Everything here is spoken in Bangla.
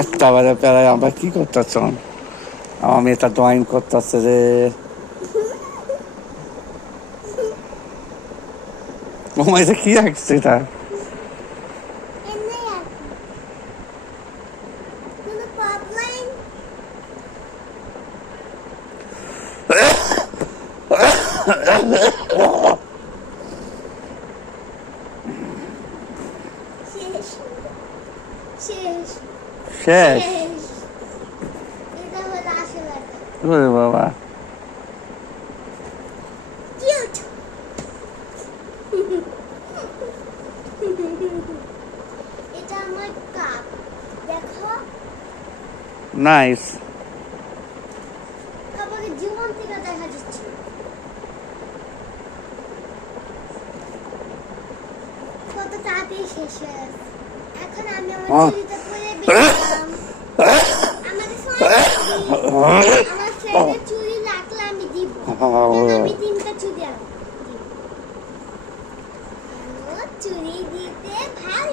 একটা বারে প্রায় আমরা কি করতেছ? আমার মেয়েটা ড্রয়িং করতেছে রে। ও মাইতে কি আঁকছে এটা? শেষ। ওরে বাবা, এটা আমার কাপ, দেখো। নাইস। কাপড়ের জীবন থেকে দেখা যাচ্ছে। কত তাড়াতাড়ি শেষ হয়ে গেছে। এখন আমি আমার চুড়িটা পরে বেরোলাম। আমার ফ্রেন্ডের চুড়ি লাগলে আমি দিব। আমি 3টা চুড়ি দিব। চুড়ি দিতে ভালো।